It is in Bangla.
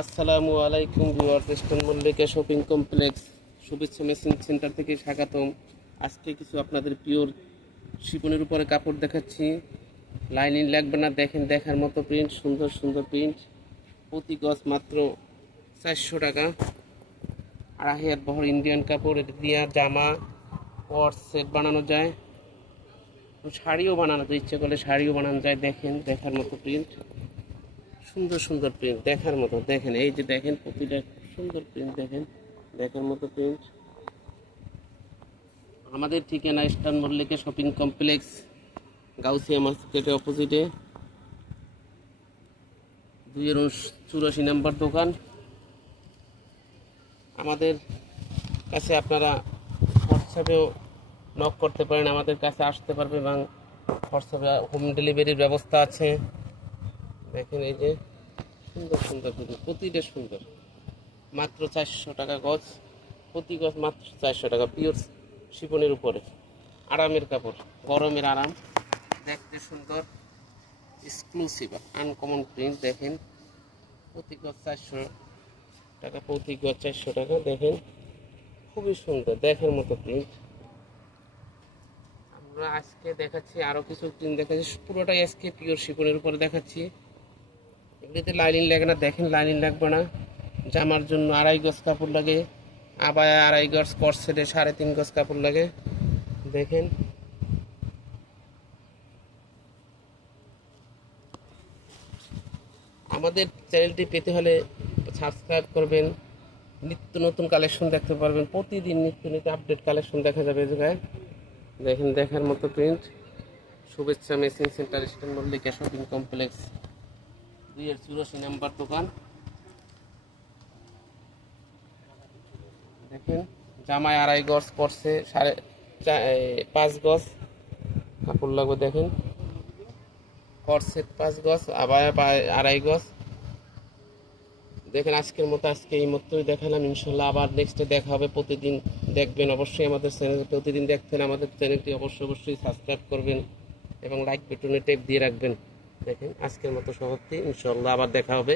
আসসালামু আলাইকুম viewers eastern Mallika shopping complex, শুভেচ্ছা মেশিন সেন্টার থেকে স্বাগতম। আজকে কিছু আপনাদের পিওর শিপনের উপরে কাপড় দেখাচ্ছি। লাইনিং লাগবে না, দেখেন, দেখার মতো প্রিন্ট সুন্দর সুন্দর প্রিন্ট প্রতি গজ মাত্র চারশো টাকা। আড়াই হাত বহর ইন্ডিয়ান কাপড়, এটা দিয়ে জামা পট সেট বানানো যায়। শাড়িও বানানো যায়, ইচ্ছে করলে শাড়িও বানানো যায়, দেখেন, দেখার মতো প্রিন্ট সুন্দর সুন্দর প্রিন্ট দেখার মতো। দেখেন, এই যে দেখেন, প্রতিটা সুন্দর প্রিন্ট দেখেন, দেখার মতো প্রিন্ট আমাদের ঠিকানা eastern Mallika shopping complex, Gausia মার্কেটের অপোজিটে দুইয়ের চুরাশি নাম্বার দোকান। আমাদের কাছে আপনারা হোয়াটসঅ্যাপেও নক করতে পারেন, আমাদের কাছে আসতে পারবে এবং হোয়াটসঅ্যাপে হোম ডেলিভারির ব্যবস্থা আছে। দেখেন এই যে সুন্দর সুন্দর কিন্তু প্রতিটা সুন্দর। মাত্র চারশো টাকা গজ, প্রতি গজ মাত্র চারশো টাকা পিওর শিপনের উপরে। আরামের কাপড়, গরমের আরাম। দেখতে সুন্দর এক্সক্লুসিভ আনকমন প্রিন্ট দেখেন। প্রতি গজ চারশো টাকা, প্রতি গজ চারশো টাকা, দেখেন। খুবই সুন্দর, দেখার মতো প্রিন্ট আমরা আজকে দেখাচ্ছি আরও কিছু প্রিন্ট দেখাচ্ছি, পুরোটাই আজকে পিওর শিপনের উপরে দেখাচ্ছি। এগুলিতে লাইনিং লাগে না, দেখেন লাইনিং লাগবে না। জামার জন্য আড়াই গজ কাপড় লাগে আবায় আড়াই গজ করসেটে সাড়ে তিন গজ কাপড় লাগে। দেখেন। আমাদের চ্যানেলটি পেতে হলে সাবস্ক্রাইব করবেন, নিত্য নতুন কালেকশন দেখতে পারবেন, প্রতিদিন নিত্য নিত্য আপডেট কালেকশন দেখা যাবে জায়গায়। দেখেন, দেখার মতো প্রিন্ট শুভেচ্ছা মেশিন সেন্টার স্টেন মল্লিকা শপিং কমপ্লেক্স দুইয়ের চুরাশি নাম্বার দোকান। দেখেন জামায় আড়াই গজ পড়ছে সাড়ে পাঁচ গজ। কাপড় লাগবে, দেখেন। করসেট পাঁচ গজ, আবার আড়াই গজ। দেখেন, আজকের মতো, আজকে এই মতোই দেখালাম, ইনশাল্লাহ আবার নেক্সটে দেখা হবে। প্রতিদিন দেখবেন, অবশ্যই আমাদের চ্যানেল প্রতিদিন দেখতেন আমাদের চ্যানেলটি অবশ্যই অবশ্যই সাবস্ক্রাইব করবেন এবং লাইক বাটনে টেপ দিয়ে রাখবেন। দেখেন আজকের মতো সমাপ্তি। ইনশাল্লাহ আবার দেখা হবে।